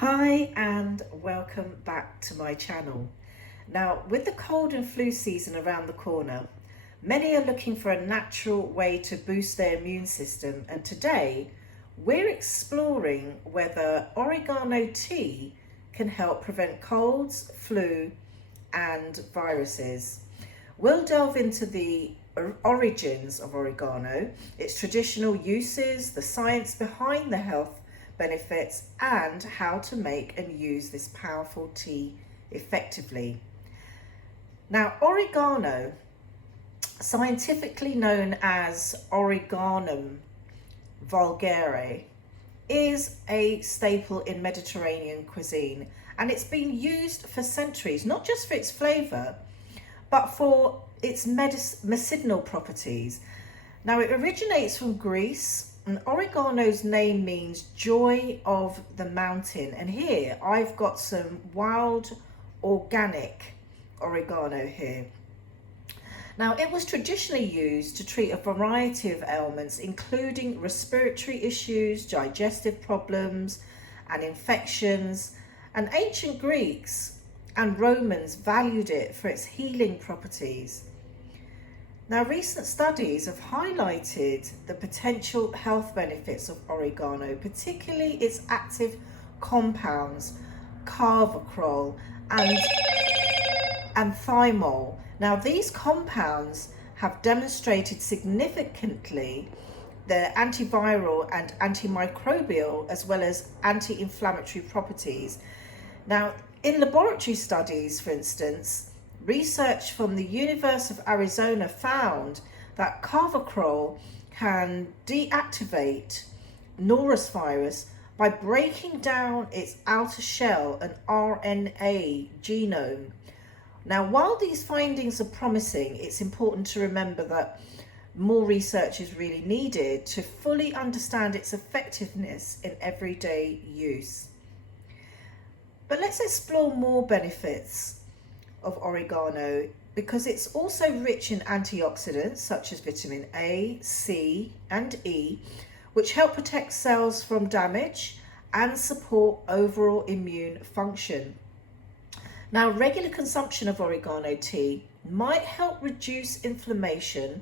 Hi and welcome back to my channel. Now, with the cold and flu season around the corner, many are looking for a natural way to boost their immune system, and today we're exploring whether oregano tea can help prevent colds, flu and viruses. We'll delve into the origins of oregano, its traditional uses, the science behind the health benefits, and how to make and use this powerful tea effectively. Now, oregano, scientifically known as Oreganum vulgare, is a staple in Mediterranean cuisine, and it's been used for centuries, not just for its flavour, but for its medicinal properties. Now, it originates from Greece, and oregano's name means joy of the mountain. And here I've got some wild organic oregano here. Now, it was traditionally used to treat a variety of ailments, including respiratory issues, digestive problems, and infections. And ancient Greeks and Romans valued it for its healing properties. Now, recent studies have highlighted the potential health benefits of oregano, particularly its active compounds, Carvacrol and thymol. Now, these compounds have demonstrated significantly their antiviral and antimicrobial as well as anti-inflammatory properties. Now, in laboratory studies, for instance, research from the University of Arizona found that Carvacrol can deactivate norovirus by breaking down its outer shell and RNA genome. Now, while these findings are promising, it's important to remember that more research is really needed to fully understand its effectiveness in everyday use. But let's explore more benefits of oregano, because it's also rich in antioxidants such as vitamin A, C and E, which help protect cells from damage and support overall immune function. Now, regular consumption of oregano tea might help reduce inflammation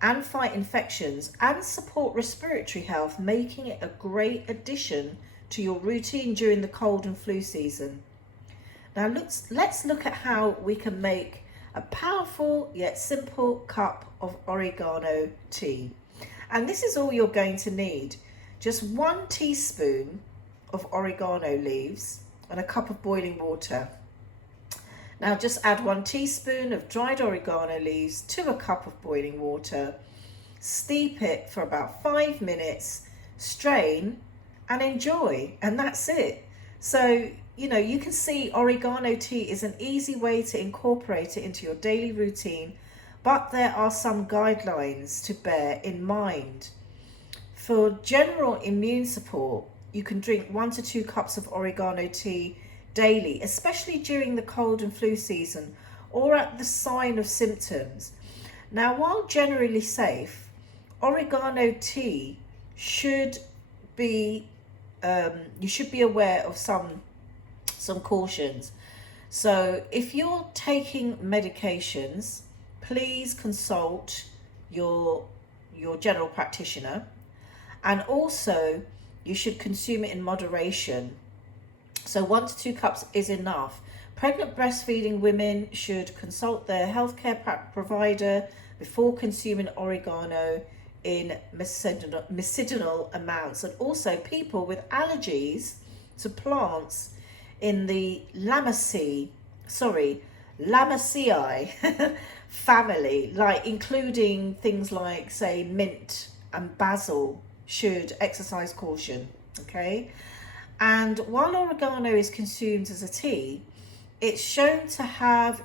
and fight infections and support respiratory health, making it a great addition to your routine during the cold and flu season. Now let's look at how we can make a powerful yet simple cup of oregano tea. And this is all you're going to need. Just 1 teaspoon of oregano leaves and a cup of boiling water. Now just add 1 teaspoon of dried oregano leaves to a cup of boiling water. Steep it for about 5 minutes, strain and enjoy, and that's it. So, you can see oregano tea is an easy way to incorporate it into your daily routine, but there are some guidelines to bear in mind. For general immune support, you can drink 1 to 2 cups of oregano tea daily, especially during the cold and flu season or at the sign of symptoms. Now, while generally safe, oregano tea should be you should be aware of some cautions. So if you're taking medications, please consult your general practitioner, and also you should consume it in moderation. So 1 to 2 cups is enough. Pregnant breastfeeding women should consult their healthcare provider before consuming oregano in medicinal amounts, and also people with allergies to plants in the Lamiaceae family, like including things like, say, mint and basil, should exercise caution. Okay, and while oregano is consumed as a tea, it's shown to have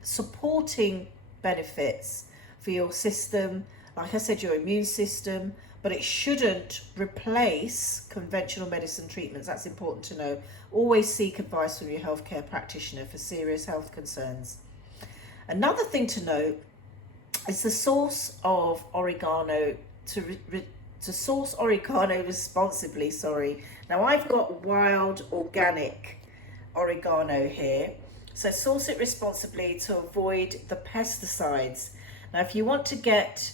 supporting benefits for your system, like I said, your immune system, but it shouldn't replace conventional medicine treatments. That's important to know. Always seek advice from your healthcare practitioner for serious health concerns. Another thing to note is the source of oregano to source oregano responsibly, sorry. Now I've got wild organic oregano here. So source it responsibly to avoid the pesticides. Now if you want to get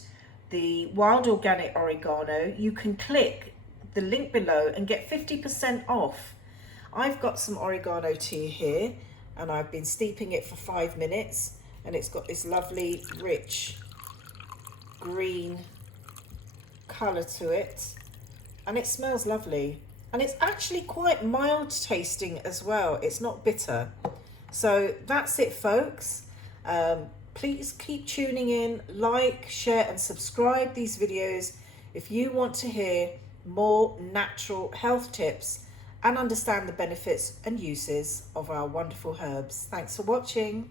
the wild organic oregano, you can click the link below and get 50% off. I've got some oregano tea here and I've been steeping it for 5 minutes, and it's got this lovely rich green colour to it, and it smells lovely, and it's actually quite mild tasting as well. It's not bitter. So that's it, folks. Please keep tuning in, like, share and subscribe these videos if you want to hear more natural health tips and understand the benefits and uses of our wonderful herbs. Thanks for watching.